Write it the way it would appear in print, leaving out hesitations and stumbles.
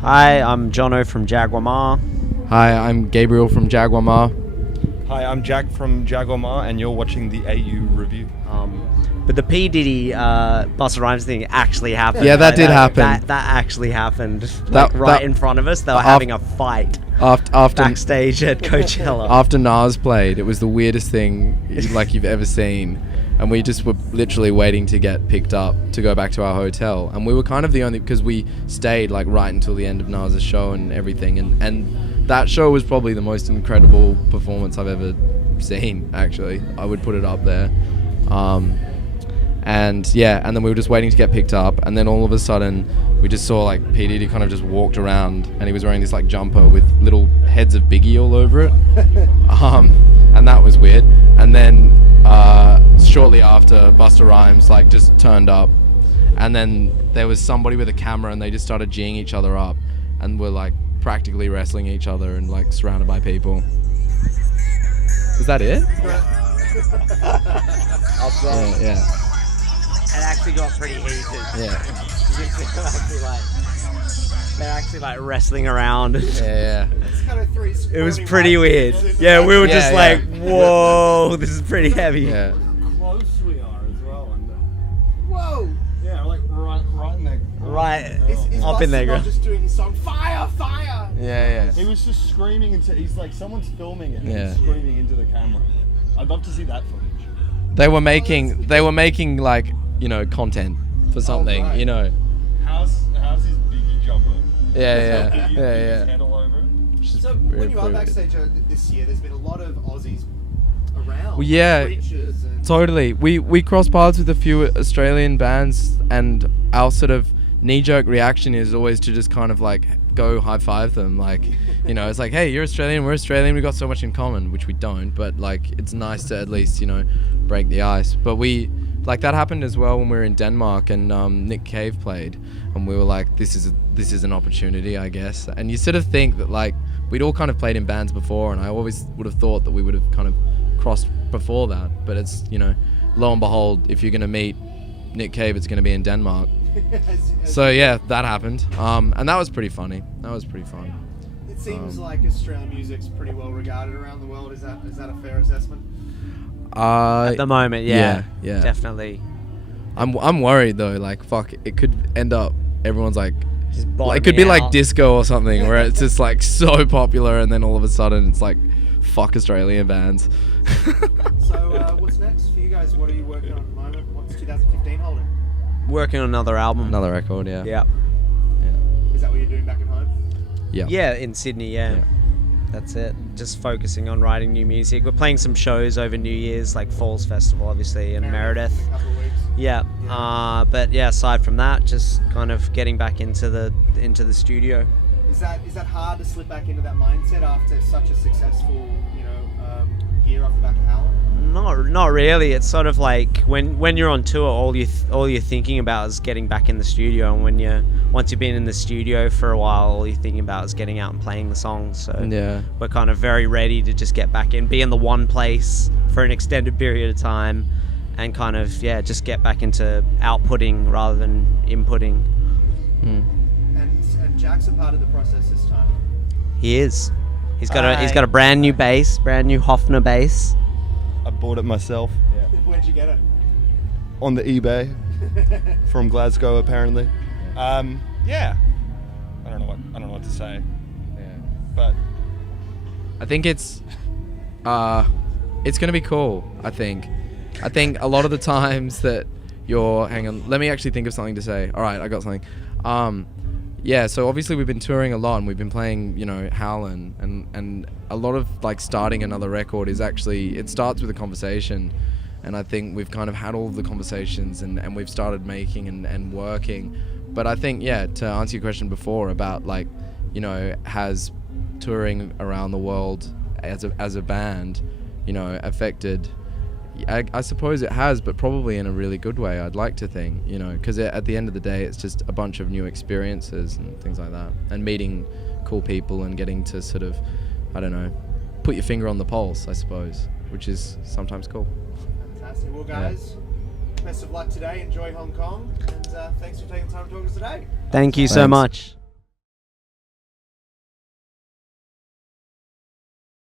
Hi, I'm Jono from Jagwar. Hi, I'm Gabriel from Jagwar. Hi, I'm Jack from Jagwar, and you're watching the AU Review. But the P. Diddy Busta Rhymes thing actually happened. Yeah, that did happen. That actually happened. That- Right that- in front of us. They were having a fight After backstage at Coachella. after Nas played, it was the weirdest thing like you've ever seen, and we just were literally waiting to get picked up to go back to our hotel, and we were kind of the only, because we stayed like right until the end of Nas's show and everything, and that show was probably the most incredible performance I've ever seen. Actually, I would put it up there. And then we were just waiting to get picked up, and then all of a sudden we just saw like P. Diddy kind of just walked around, and he was wearing this like jumper with little heads of Biggie all over it. And that was weird. And then shortly after, Busta Rhymes like just turned up, and then there was somebody with a camera, and they just started G'ing each other up, and were like practically wrestling each other and like surrounded by people. Is that it? Yeah. It actually got pretty heated. Yeah. They're actually like wrestling around. Yeah. It's kind of three. It was pretty weird. Yeah, we were just Yeah. like, whoa, this is pretty heavy. Yeah. Close we are as well. And, Whoa! yeah, like right in there. Right. Is Up in there, Busta girl. not just doing his song Fire, Fire? Yeah. He was just screaming into. He's like someone's filming it. And Yeah. he's screaming into the camera. I'd love to see that footage. They were making like, you know, content for something, right. you know. How's his Biggie jumper? Yeah. His handle over it? So when you are backstage this year, there's been a lot of Aussies around. Well, yeah. Preachers and Totally. We crossed paths with a few Australian bands, and our sort of knee-jerk reaction is always to just kind of like go high-five them, like, you know, it's like, hey, you're Australian, we're Australian, we got so much in common, which we don't, but like it's nice to at least, you know, break the ice. But we like that happened as well when we were in Denmark, and Nick Cave played, and we were like, this is an opportunity, I guess. And you sort of think that like we'd all kind of played in bands before, and I always would have thought that we would have kind of crossed before that, but it's, you know, lo and behold, if you're going to meet Nick Cave, it's going to be in Denmark. So yeah, that happened, and that was pretty funny. That was pretty fun. it seems like Australian music's pretty well regarded around the world. Is that a fair assessment? At the moment, yeah. Yeah. Definitely. I'm worried though. Like, fuck, it could end up everyone's like, Just it could be like out. disco or something, where it's just like so popular, and then all of a sudden it's like, fuck Australian bands. So what's next for you guys? What are you working on at the moment? What's 2015 holding? Working on another album. Another record, yeah. Yeah. Is that what you're doing back at home? Yeah. Yeah, in Sydney, yeah. That's it. Just focusing on writing new music. We're playing some shows over New Year's, like Falls Festival, obviously, and Meredith. In a couple of weeks. Yeah. But yeah, aside from that, just kind of getting back into the studio. Is that hard to slip back into that mindset after such a successful, year off the back of Howler? Not really. It's sort of like when you're on tour, all you're thinking about is getting back in the studio, and once you've been in the studio for a while, all you're thinking about is getting out and playing the songs. So Yeah. we're kind of very ready to just get back in, be in the one place for an extended period of time, and kind of just get back into outputting rather than inputting. And Jack's a part of the process this time. He is. He's got a brand new bass, brand new Hofner bass. I bought it myself Where'd you get it? on the eBay from Glasgow, apparently. Yeah. I don't know what to say, but I think it's gonna be cool. I think a lot of the times that hang on, let me actually think of something to say. All right, I got something. So obviously we've been touring a lot, and we've been playing, Howlin', and a lot of like starting another record is actually, it starts with a conversation, and I think we've kind of had all of the conversations, and we've started making and working. But I think, to answer your question before about like, has touring around the world as a band, affected, I suppose it has, but probably in a really good way, I'd like to think, because at the end of the day, it's just a bunch of new experiences and things like that, and meeting cool people and getting to sort of, I don't know, put your finger on the pulse, I suppose, which is sometimes cool. Fantastic. Well, guys, best of luck today. Enjoy Hong Kong, and thanks for taking the time to talk to us today. Thank you so Thanks. much.